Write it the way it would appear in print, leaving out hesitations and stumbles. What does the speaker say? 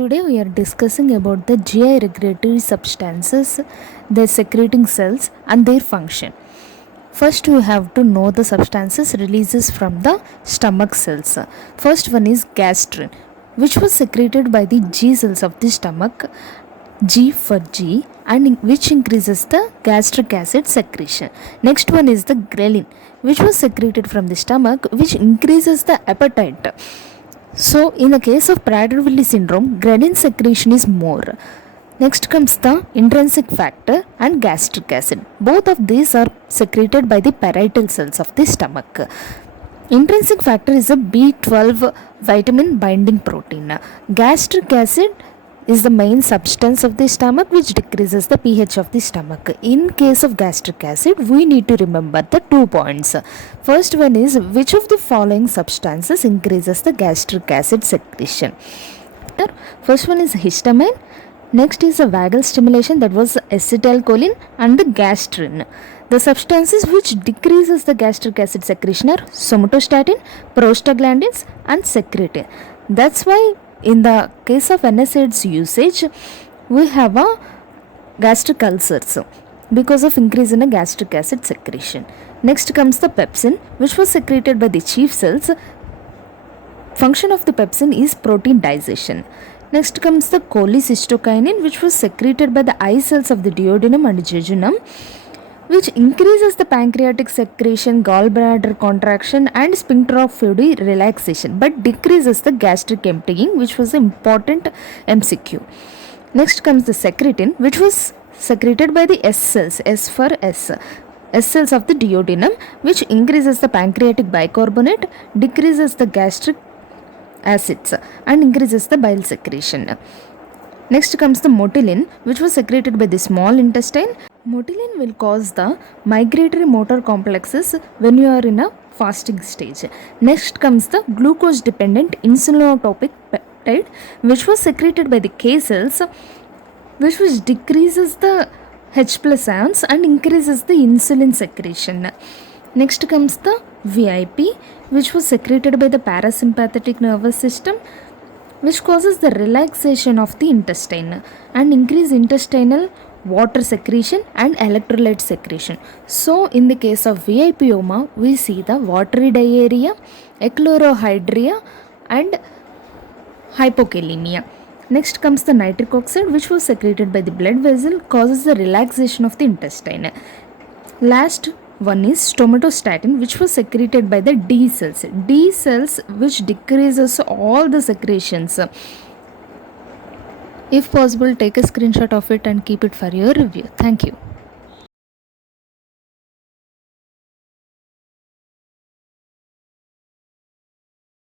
Today we are discussing about the GI regulatory substances, their secreting cells and their function. First we have to know the substances releases from the stomach cells. First one is gastrin, which was secreted by the G cells of the stomach, G for G, and which increases the gastric acid secretion. Next one is the ghrelin, which was secreted from the stomach, which increases the appetite. So, in the case of Prader-Willi syndrome, ghrelin secretion is more. Next comes the intrinsic factor and gastric acid. Both of these are secreted by the parietal cells of the stomach. Intrinsic factor is a B12 vitamin binding protein. Gastric acid is the main substance of the stomach which decreases the pH of the stomach. In case of gastric acid, we need to remember the 2 points. First one is which of the following substances increases the gastric acid secretion. First one is histamine. Next is a vagal stimulation, that was acetylcholine and the gastrin. The substances which decreases the gastric acid secretion are somatostatin, prostaglandins and secretin. That's why in the case of NSAIDs usage, we have a gastric ulcers because of increase in the gastric acid secretion. Next comes the pepsin, which was secreted by the chief cells. Function of the pepsin is protein digestion. Next comes the cholecystokinin, which was secreted by the eye cells of the duodenum and jejunum, which increases the pancreatic secretion, gallbladder contraction and sphincter of fluid relaxation, but decreases the gastric emptying, which was an important MCQ. Next comes the secretin, which was secreted by the S cells, S for S cells of the duodenum, which increases the pancreatic bicarbonate, decreases the gastric acids and increases the bile secretion. Next comes the motilin, which was secreted by the small intestine. Motilin will cause the migratory motor complexes when you are in a fasting stage. Next comes the glucose dependent insulinotropic peptide, which was secreted by the K cells, which decreases the H plus ions and increases the insulin secretion. Next comes the VIP, which was secreted by the parasympathetic nervous system, which causes the relaxation of the intestine and increase intestinal water secretion and electrolyte secretion. So in the case of VIPoma, we see the watery diarrhea, echlorohydria and hypokalemia. Next comes the nitric oxide, which was secreted by the blood vessel, causes the relaxation of the intestine. Last one is somatostatin, which was secreted by the D cells. D cells which decreases all the secretions. If possible, take a screenshot of it and keep it for your review. Thank you.